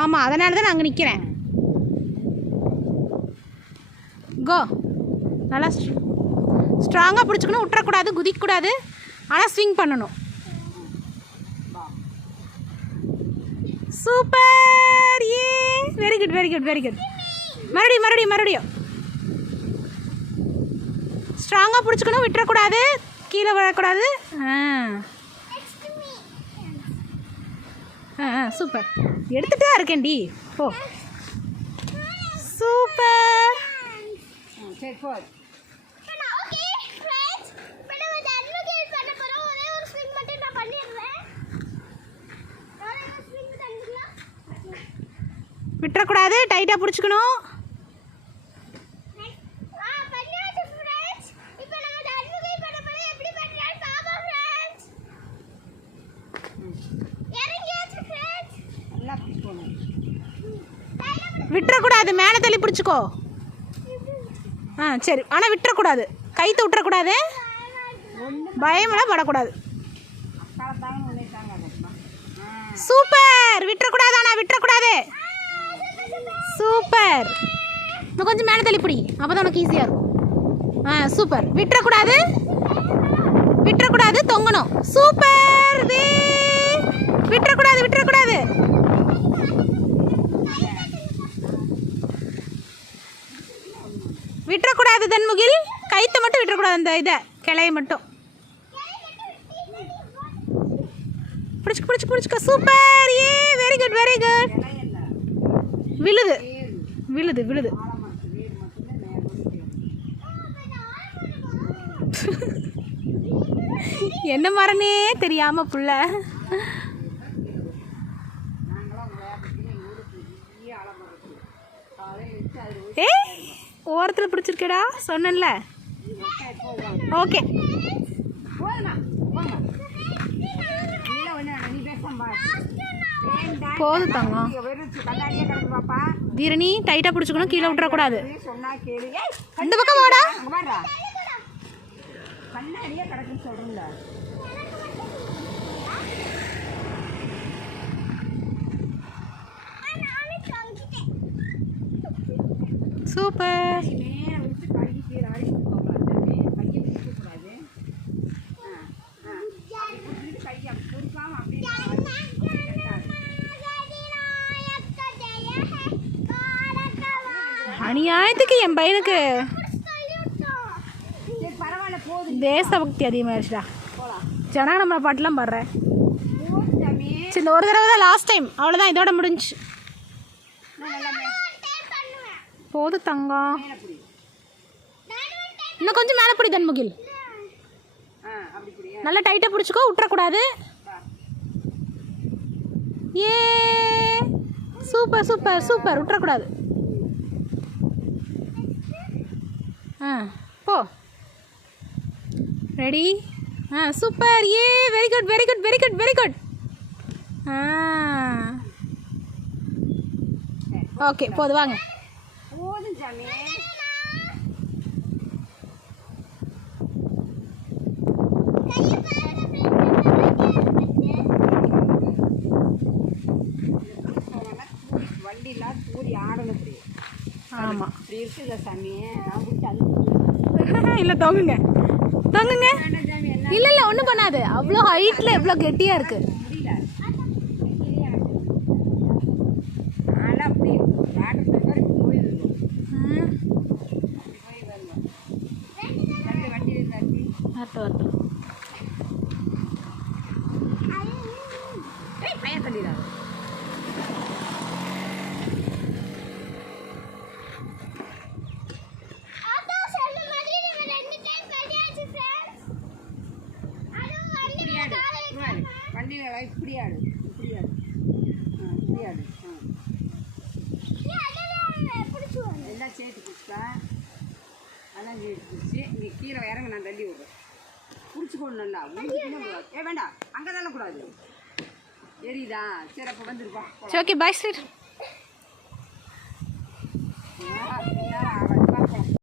ஆமாம், அதனால தான் நான் அங்கே நிற்கிறேன். கோ. நல்லா ஸ்ட்ராங்காக பிடிச்சிக்கணும், விட்டுறக்கூடாது, குதிக்கக்கூடாது, ஆனால் ஸ்விங் பண்ணணும். Super! A very good very good very good. மறுபடியும் ஸ்ட்ராங்காக பிடிச்சிக்கணும், விட்டுறக்கூடாது, கீழே விழக்கூடாது. சூப்பர். எடுத்துகிட்டு தான் இருக்கேன்டி. ஓ சூப்பர். சரி போ. விட்டுறக்கூடாது, டைட்டாக பிடிச்சிக்கணும். விட்டுறக்கூடாது, மேலே தள்ளி பிடிச்சிக்கோ. சரி, ஆனால் விட்டுறக்கூடாது, கைத்தை விட்டுறக்கூடாது, பயமெல்லாம் படக்கூடாது. சூப்பர். விட்டுறக்கூடாது, ஆனால் விட்டுறக்கூடாது. சூப்பர். இன்னும் கொஞ்சம் மேலே தள்ளி பிடி, அப்போ தான் உனக்கு ஈஸியாக இருக்கும். சூப்பர். விட்டுறக்கூடாது, தொங்கணும். சூப்பர். விட்டுறக்கூடாது. விட்டுறக்கூடாது தன்முகில், கைத்தை மட்டும் விட்டுறக்கூடாது, அந்த இதை கிளையை மட்டும் பிடிச்சிக்க. சூப்பர். A very good. விழுது. என்ன மரனே தெரியாம புள்ள. ஓரத்தில் பிடிச்சிருக்கேடா, சொன்னேன்ல. ஓகே, போதும் தங்கம். தீரணி டைட்டாக பிடிச்சிக்கணும், கீழே விட்டுறக்கூடாது. இந்த பக்கம் வாடா. சூப்பர். அநியாயத்துக்கு என் பையனுக்கு தேசபக்தி அதிகமாகிடுச்சுடா. ஜனகணமன பாட்டுலாம் பாடுறேன். சரி, இந்த ஒரு தடவை தான் லாஸ்ட் டைம், அவ்வளோதான், இதோட முடிஞ்சு. போது தங்கம். இன்னும் கொஞ்சம் மேலே பிடி தன்முகில். நல்லா டைட்டாக பிடிச்சிக்கோ, விட்டுறக்கூடாது. ஏ சூப்பர். விட்டுறக்கூடாது. போ. Ready. Super. A very good. Okay, போது வாங்க. வண்டிலாம் தூரி ஆடணும். ஆமாம், இல்லை தொங்குங்க. இல்லை ஒன்றும் பண்ணாது. அவ்வளோ ஹைட்டில் எவ்வளோ கெட்டியாக இருக்கு. எல்லாம் சேர்த்து பிடிச்சா அதான் பிடிச்சி நீ கீழே இறங்க, நான் தள்ளி விடுறேன். பிடிச்சிக்கணும் நல்லா. வேண்டாம், அங்கே தள்ளக்கூடாது. எரியுதா? சரி, அப்போ வந்துருப்பா. Okay, bye sir.